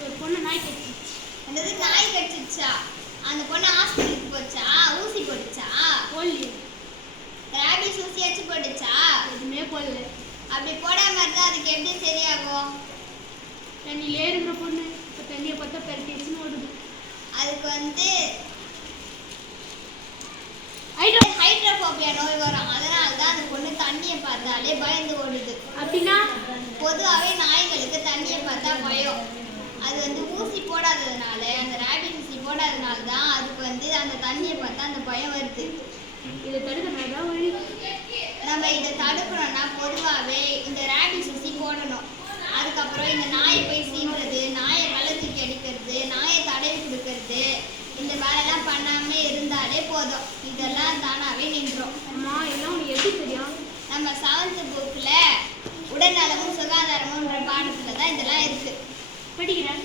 ஒரு பொண்ணு நாய் கடிச்சிச்சு என்னது நாய் கடிச்சிச்சா அந்த பொண்ணு ஹாஸ்பிட்டலுக்கு போச்சா? ஊசி போட்டுச்சா? போடலையே. ரேபிஸ் ஊசியாச்சும் போட்டுச்சா? எதுவுமே போடல. அப்படி போடாம இருந்தா அதுக்கு எப்படி சரியாகும்? தண்ணியிலே இருக்கிற பொண்ணு இப்போ தண்ணியை பார்த்தா பெருட்டிச்சுன்னு ஓடுது. அதுக்கு வந்து ஹைட்ரோ ஹைட்ரோபோபியா நோய் வரும். அதனால தான் அந்த பொண்ணு தண்ணியை பார்த்தாலே பயந்து ஓடுது. அப்படின்னா போடாததுனால தான் அதுக்கு வந்து அந்த தண்ணியை பார்த்தா அந்த பயம் வருது. இதை தடுக்க நான் ஏதாவது வழி. நம்ம இதை தடுக்கணும்னா பொதுவாகவே இந்த ரேபிட் ஊசி போடணும். அதுக்கப்புறம் இந்த நாயை போய் சீவுறது நாயை கள்ள தூக்கி அடிக்கிறது நாயை தடவி கொடுக்கறது இந்த வேலைலாம் பண்ணாம இருந்தாலே போதும். இதெல்லாம் தானாவே நின்றோம் அம்மா எல்லாம் உனக்கு எப்படி தெரியும்? நம்ம செவன்த் புக்கில் உடல்நலமும் சுகாதாரமும்ன்ற பாடத்துல தான் இதெல்லாம் இருக்கு. படிக்கிறேன்.